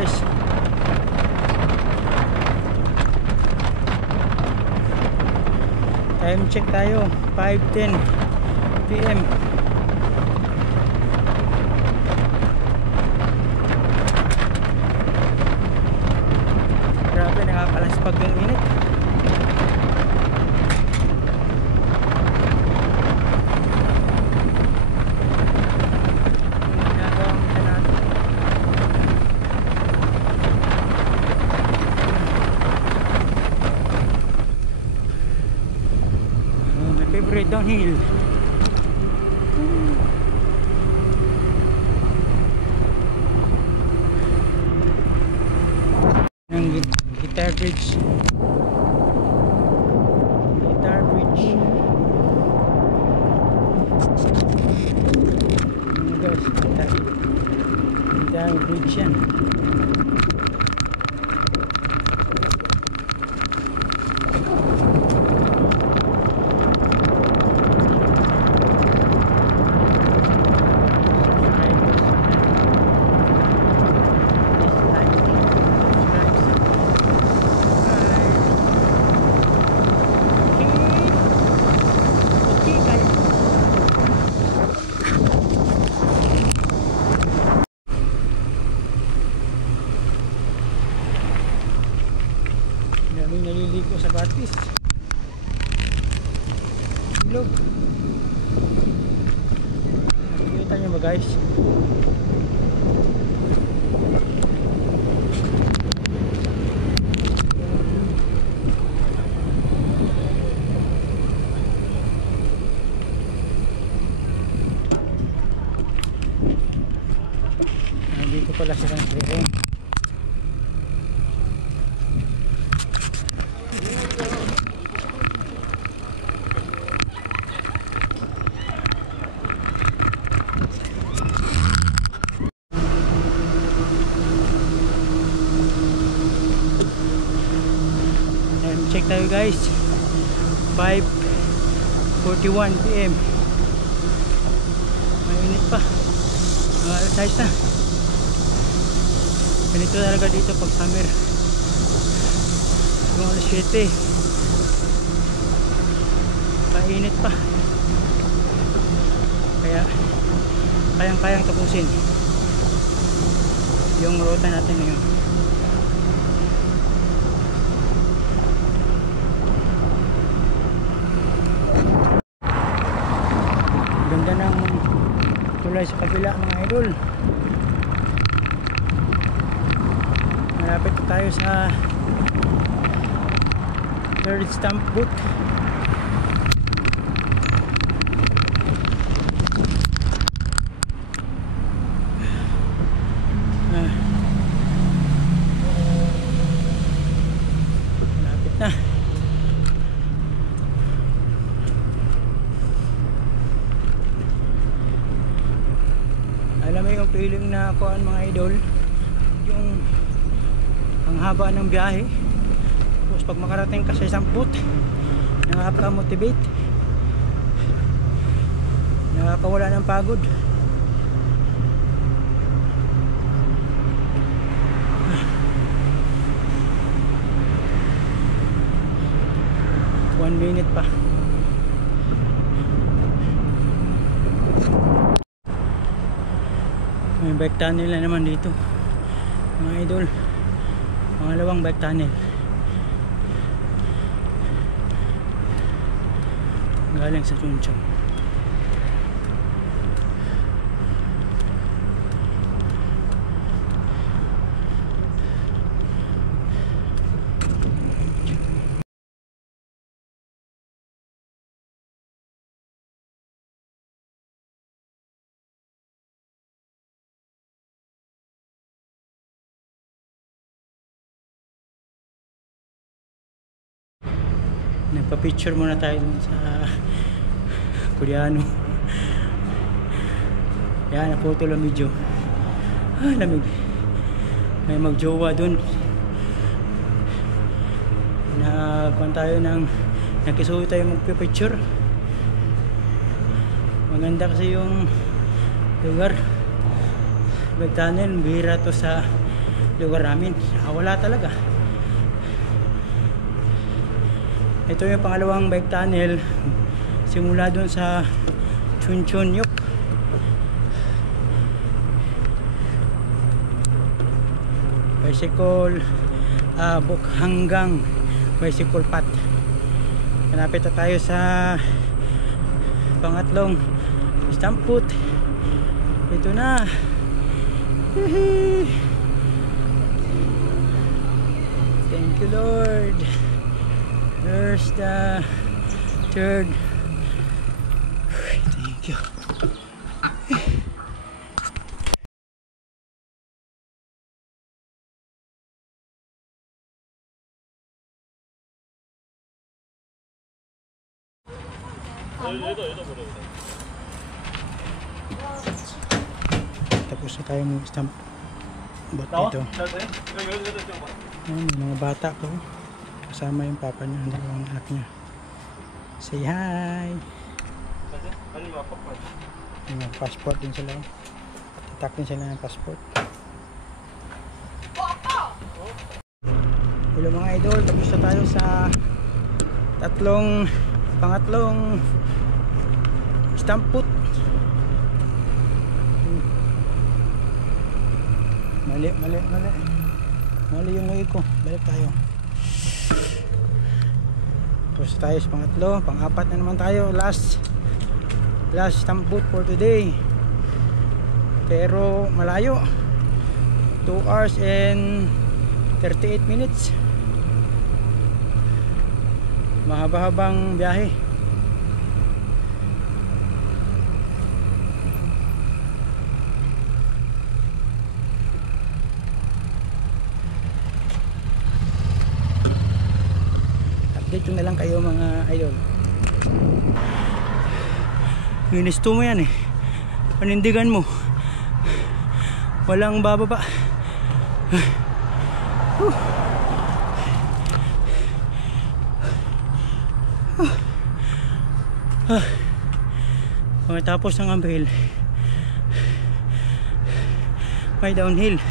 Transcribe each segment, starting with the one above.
guys. Time check tayo, 5:10 PM. Grabe, nakakalaspag yung init. Favorite downhill. Ang guitar bridge. Guitar bridge. Guys, guitar bridge yan. Daming naliligo sa batis. Ilog. Nakikita nyo ba guys? Dito pala sila ng clearing. Check tayo guys, 5:41 PM. Mainit pa, mga alas 6 na. Ganito talaga dito pag summer, yung alas 7 painit pa, kaya kayang-kayang tapusin yung ruta natin ngayon. Ganda ng tulay sa kabila mga idol. Malapit tayo sa third stamp booth. Malapit na. Alam mo yung feeling na kuan mga idol, yung ang haba ng biyahe, tapos pag makarating ka sa isang booth, nakaka-motivate, nakakawala ng pagod. One minute pa. May bike tunnel na naman dito mga idol, pangalawang bike tunnel. Galing sa Chunchon. Nagpa-picture muna tayo dun sa Koreano. Yan, na-photo lang video. Ah, lamig. May magjowa dun. Nagkuhan tayo ng nakisuho tayo magpa-picture. Maganda kasi yung lugar. Bike tunnel, bihira to sa lugar namin. Wala talaga. Ito yung pangalawang bike tunnel simula dun sa Chunchunyok. Bicycle hanggang bicycle path. Malapit na tayo sa pangatlong stamput. Ito na. Thank you Lord. There's the third. Thank you. Tapos na tayo mag-stamp bot dito. May mga bata po kasama yung papa niya, dalawang anak niya. Say hi. Yung passport din sila. Tatak din sila ng passport. Hello mga idol, tapos na tayo sa pangatlong stamput. Mali yung way ko. Balik tayo. Tapos tayo sa pangatlo, pang-apat na naman tayo. Last stamput for today. Pero malayo. 2 hours and 38 minutes. Mahaba-habang biyahe. Update ko na lang kayo mga idol. Ginisto mo yan eh. Panindigan mo. Walang bababa. Pagkatapos ng uphill, may downhill.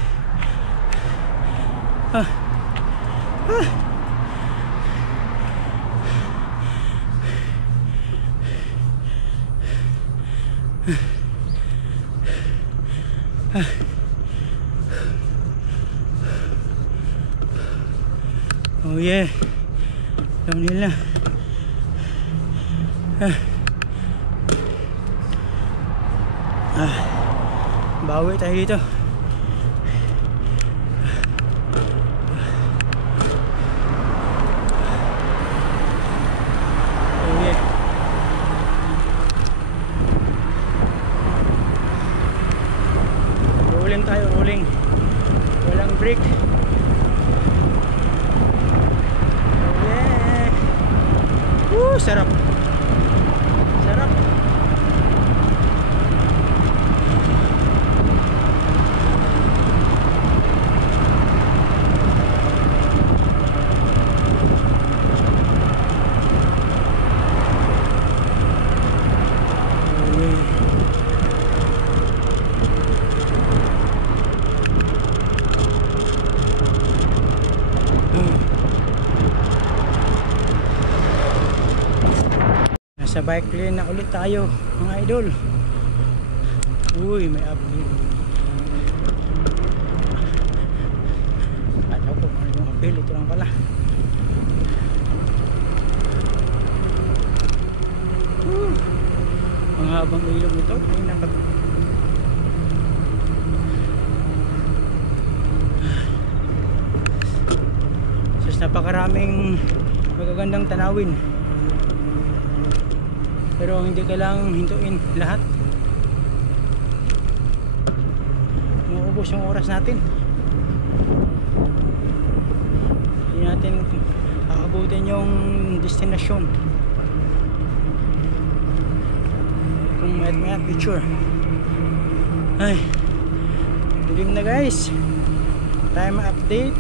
Oh yeah, downhill na. Bawi tayo dito. Oh yeah. Rolling tayo, rolling. Walang brake. Oh yeah. Sarap. Sarap. Sa bike lane na ulit tayo mga idol. Uy, may uphill. Ano ko ano yung uphill? Ito lang pala. Ang habang ilog nito. Ay, napakaraming magagandang tanawin. Pero hindi kailangang hintuin lahat. Maubos yung oras natin. Hindi natin aabutin yung destinasyon. Kung may picture. Ay, dilim na guys. Time update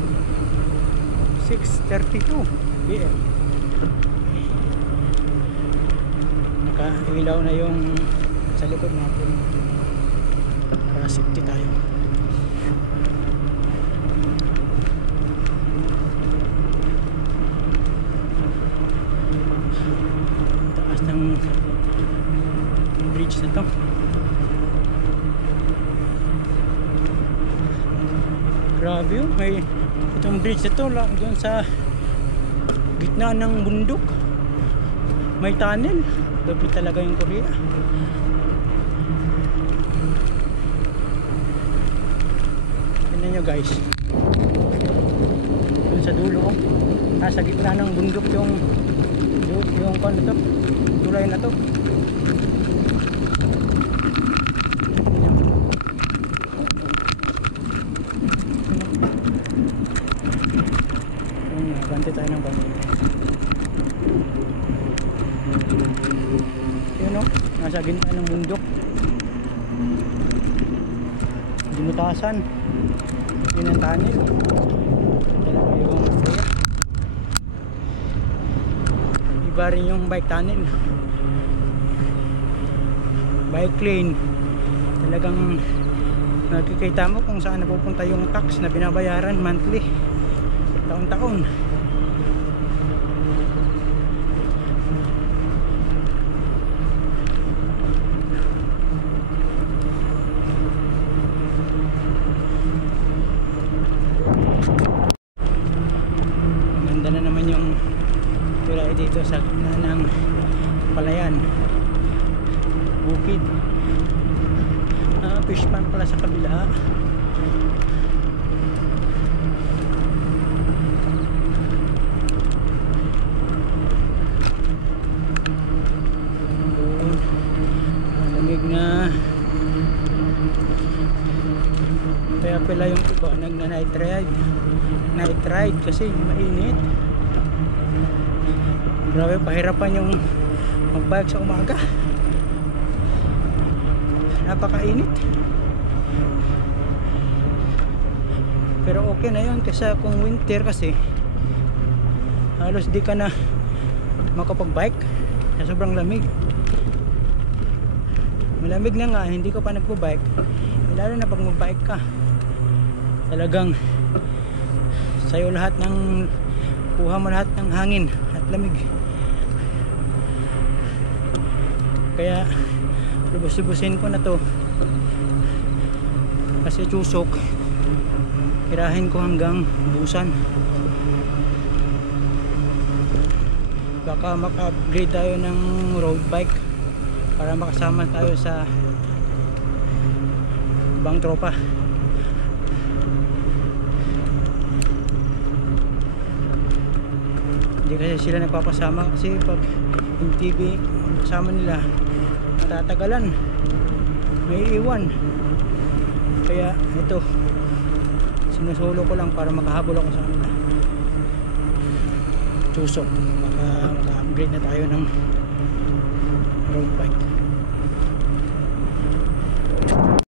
6:32 PM. Naka-ilaw na yung sa likod natin para safety tayo. Grabe yun, may itong bridge na to doon sa gitna ng bundok, may tunnel. Grabe talaga yung Korea. Tignan nyo guys, doon sa dulo, nasa gitna ng bundok yung ano to, tulay na to. Ganti tayo ng pamilya. Yun o, nasa gitna ng bundok, dinutasan. Yun ang tunnel. Talaga yung kaya iba rin yung bike tunnel, bike lane. Talagang nakikita mo kung saan napupunta yung tax na binabayaran monthly, taon-taon. Maganda na naman yung tulay dito sa gitna ng palayan, bukid. Fish pond pala sa kabila. Lamig na. Kaya pala yung iba nagna-night ride kasi mainit. Grabe, pahirapan yung magbike sa umaga, napakainit. Pero okay na yun kasi kung winter, kasi halos di ka na makapagbike sa sobrang lamig. Malamig na nga, hindi ko pa nagbabike. Lalo na pag magbike ka, talagang sayo lahat ng kuha mo lahat ng hangin at lamig. Kaya lubos-lubusin ko na to kasi Chuseok, irahin ko hanggang Busan. Baka maka-upgrade tayo ng road bike para makasama tayo sa ibang tropa. Hindi kasi sila nagpapasama, kasi pag yung TV kasama nila matatagalan, may iwan. Kaya ito, sinusulo ko lang para makahabol ako sa kanila. Chuseok, maka-upgrade na tayo ng road bike.